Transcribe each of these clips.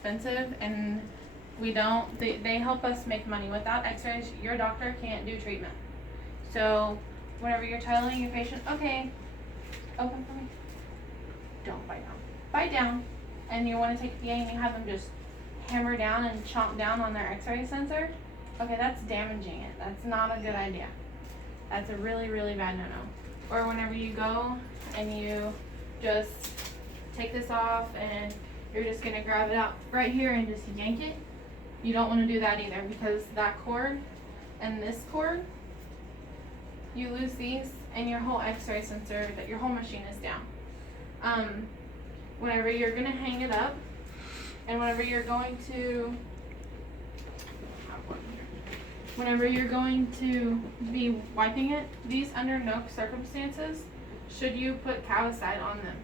expensive, and they help us make money. Without x-rays, your doctor can't do treatment. So whenever you're telling your patient, okay, open for me, don't bite down. Bite down, and you want to take a PA and you have them just hammer down and chomp down on their x-ray sensor, okay, that's damaging it. That's not a good idea. That's a really, really bad no-no. Or whenever you go and you just take this off and you're just gonna grab it out right here and just yank it, you don't want to do that either, because that cord and this cord, you lose these and your whole x-ray sensor, that your whole machine is down. Whenever you're gonna hang it up, and whenever you're going to be wiping it, these under no circumstances should you put Cavicide on them.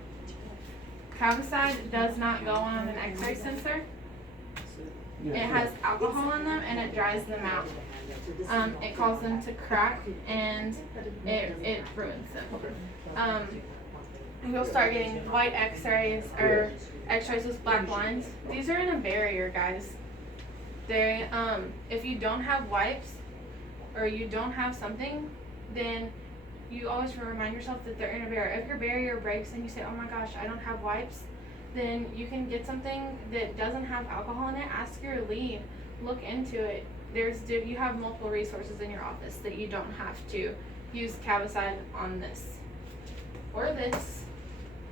Cavicide does not go on an x-ray sensor. It has alcohol in them and it dries them out. It causes them to crack and it ruins them. You'll start getting white x-rays or x-rays with black lines. These are in a barrier, guys. They, if you don't have wipes or you don't have something, then you always remind yourself that they're in a barrier. If your barrier breaks and you say, oh my gosh, I don't have wipes, then you can get something that doesn't have alcohol in it. Ask your lead, look into it. You have multiple resources in your office that you don't have to use Cavicide on this or this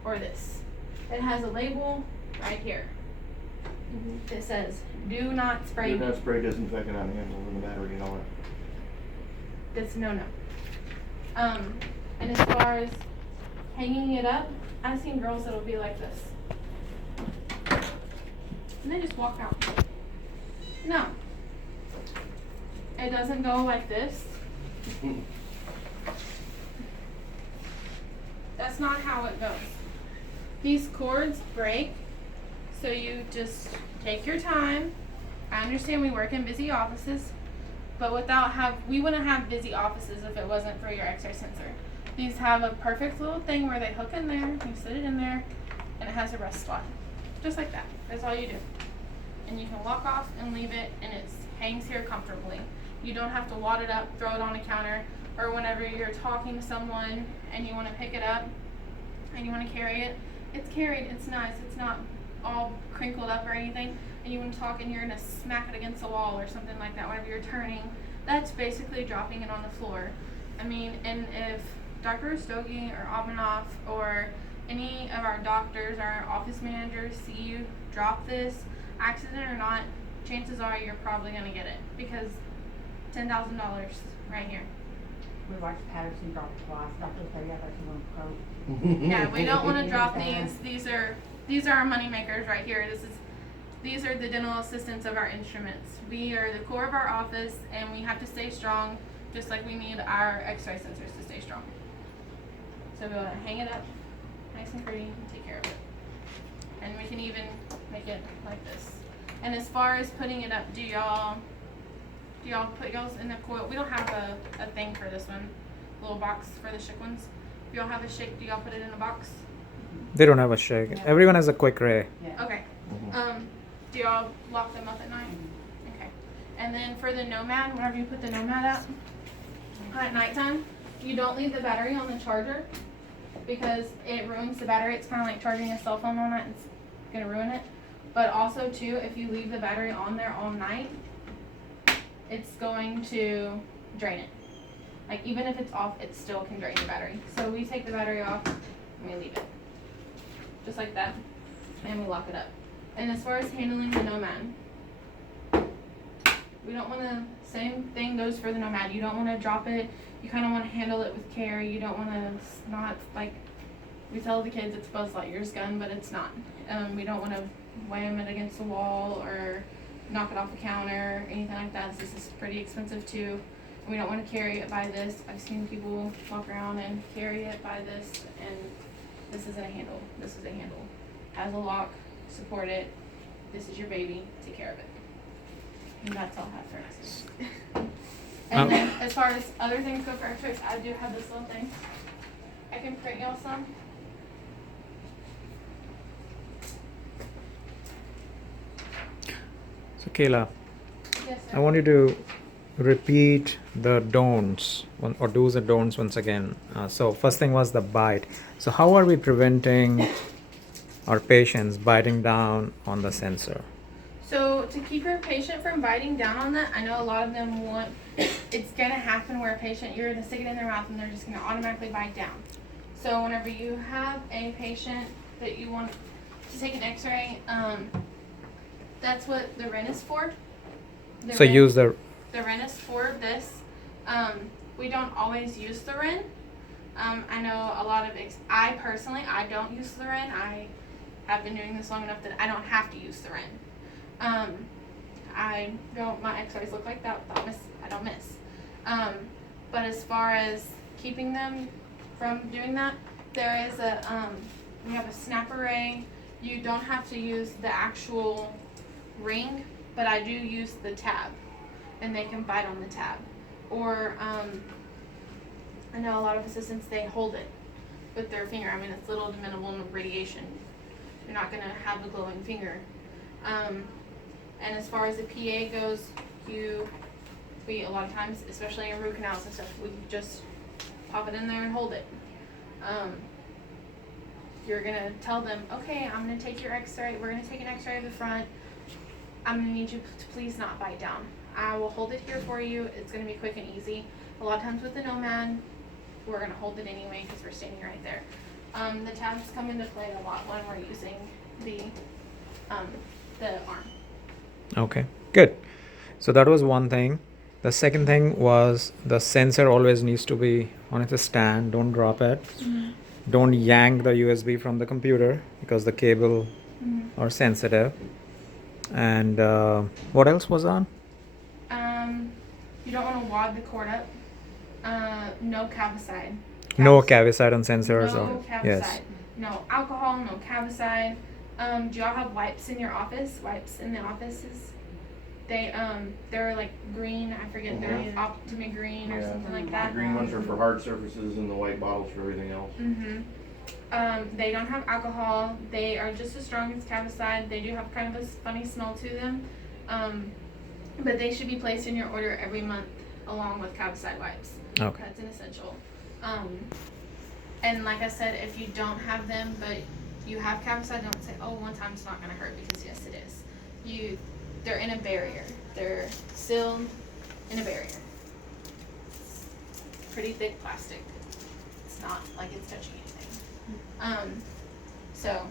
or this. It has a label right here. It says, do not spray. Do not spray disinfectant on the handle and the battery and all that. That's no. And as far as hanging it up, I've seen girls that'll be like this. And they just walk out. No. It doesn't go like this. That's not how it goes. These cords break, so you just take your time. I understand we work in busy offices, but we wouldn't have busy offices if it wasn't for your x-ray sensor. These have a perfect little thing where they hook in there, you sit it in there, and it has a rest spot. Just like that. That's all you do. And you can walk off and leave it, and it hangs here comfortably. You don't have to wad it up, throw it on a counter, or whenever you're talking to someone and you want to pick it up and you want to carry it, it's carried, it's nice, it's not all crinkled up or anything, and you want to talk and you're going to smack it against the wall or something like that whenever you're turning, that's basically dropping it on the floor. I mean, and if Dr. Stogie or Abanoff or any of our doctors, our office managers see you drop this, accident or not, chances are you're probably going to get it, because $10,000 right here. We watched Patterson drop it twice. Dr. Stogie, I thought she wanted to quote. Yeah, we don't want to drop these. These are our money makers right here. These are the dental assistants of our instruments. We are the core of our office, and we have to stay strong, just like we need our x-ray sensors to stay strong. So we'll hang it up nice and pretty and take care of it. And we can even make it like this. And as far as putting it up, do y'all put y'all's in the coil? We don't have a thing for this one, a little box for the shook ones. If y'all have a shake, do y'all put it in a box? They don't have a shake. Yeah. Everyone has a quick ray. Yeah. Okay. Do y'all lock them up at night? Okay. And then for the Nomad, whenever you put the Nomad up at nighttime, you don't leave the battery on the charger because it ruins the battery. It's kind of like charging a cell phone on it. It's gonna ruin it. But also too, if you leave the battery on there all night, it's going to drain it. Like even if it's off, it still can drain the battery. So we take the battery off and we leave it. Just like that. And we lock it up. And as far as handling the Nomad, we don't want to, same thing goes for the Nomad. You don't want to drop it. You kind of want to handle it with care. You don't want to not, like, we tell the kids it's Buzz Lightyear's gun, but it's not. We don't want to wham it against the wall or knock it off the counter or anything like that. This is pretty expensive too. We don't want to carry it by this. I've seen people walk around and carry it by this, and this isn't a handle. This is a handle. Has a lock. Support it. This is your baby. Take care of it. And that's all I have for x-rays. And then as far as other things go for x-rays, I do have this little thing. I can print y'all some. Kayla, Yes, I want you to repeat the don'ts or do's and don'ts once again. So first thing was the bite. So how are we preventing our patients biting down on the sensor? So to keep your patient from biting down on that, I know a lot of them want, it's gonna happen where a patient, you're gonna stick it in their mouth and they're just gonna automatically bite down. So whenever you have a patient that you want to take an x-ray, that's what the REN is for. The So REN use the The REN is for this. We don't always use the REN. I know a lot of, I personally, I don't use the REN. I have been doing this long enough that I don't have to use the REN. I don't, my x-rays look like that, I don't miss. But as far as keeping them from doing that, there is we have a snap array. You don't have to use the actual ring, but I do use the tab, and they can bite on the tab. Or, I know a lot of assistants, they hold it with their finger. I mean, it's little to minimal radiation. You're not gonna have a glowing finger. And as far as the PA goes, we a lot of times, especially in root canals and stuff, we just pop it in there and hold it. You're gonna tell them, okay, I'm gonna take your x-ray, we're gonna take an x-ray of the front. I'm gonna need you to please not bite down. I will hold it here for you. It's gonna be quick and easy. A lot of times with the Nomad, we're gonna hold it anyway because we're standing right there. The tabs come into play a lot when we're using the arm. Okay, good. So that was one thing. The second thing was the sensor always needs to be on its stand. Don't drop it. Don't yank the USB from the computer because the cable are sensitive. And what else was on? You don't want to wad the cord up. No cavicide. No cavicide on sensors. No or cavicide. yes. No alcohol. No cavicide. Do y'all have wipes in your office? Wipes in the offices? They're like green. I forget. They're Optima green or something like The that. green ones are for hard surfaces and the white bottles for everything else. They don't have alcohol. They are just as strong as cavicide. They do have kind of a funny smell to them. But they should be placed in your order every month along with cavicide wipes. Okay. That's an essential. And like I said, if you don't have them, but you have cavicide, don't say, oh, one time it's not going to hurt, because yes, it is. They're in a barrier. They're sealed in a barrier. Pretty thick plastic. It's not like it's touching anything. So